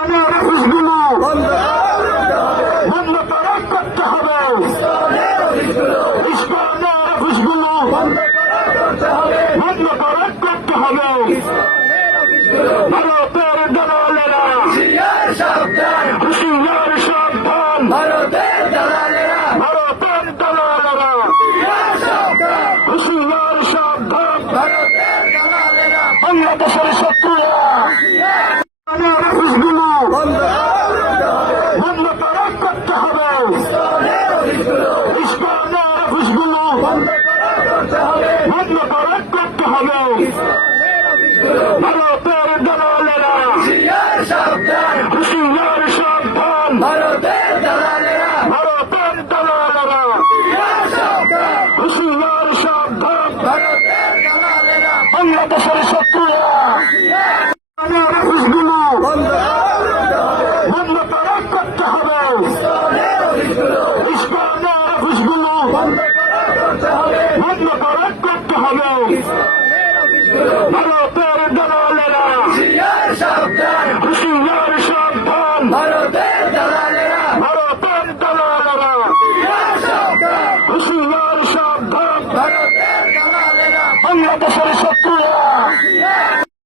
অফিসগুলো বন্ধ করতে হবে। ইস্কনের অফিসগুলো বন্ধ করতে হবে। ভারতের দালালেরা হুঁশিয়ার সাবধান। ভারতের দালালেরা হুঁশিয়ার সাবধান। বাংলাদেশের শত্রুরা অফিসগুলো বন্ধ করতে হবে। ইস্কনের অফিসগুলো বন্ধ করতে হবে। ভারতের দালালেরা হুঁশিয়ার সাবধান। ভারতের দালালেরা হুঁশিয়ার সাবধান। বাংলাদেশের শত্রুরা অফিসগুলো বন্ধ করতে হবে। ইস্কনের অফিসগুলো বন্ধ করতে হবে। ভারতের দালালেরা হুঁশিয়ার সাবধান। ভারতের দালালেরা হুঁশিয়ার সাবধান। বাংলাদেশের শত্রু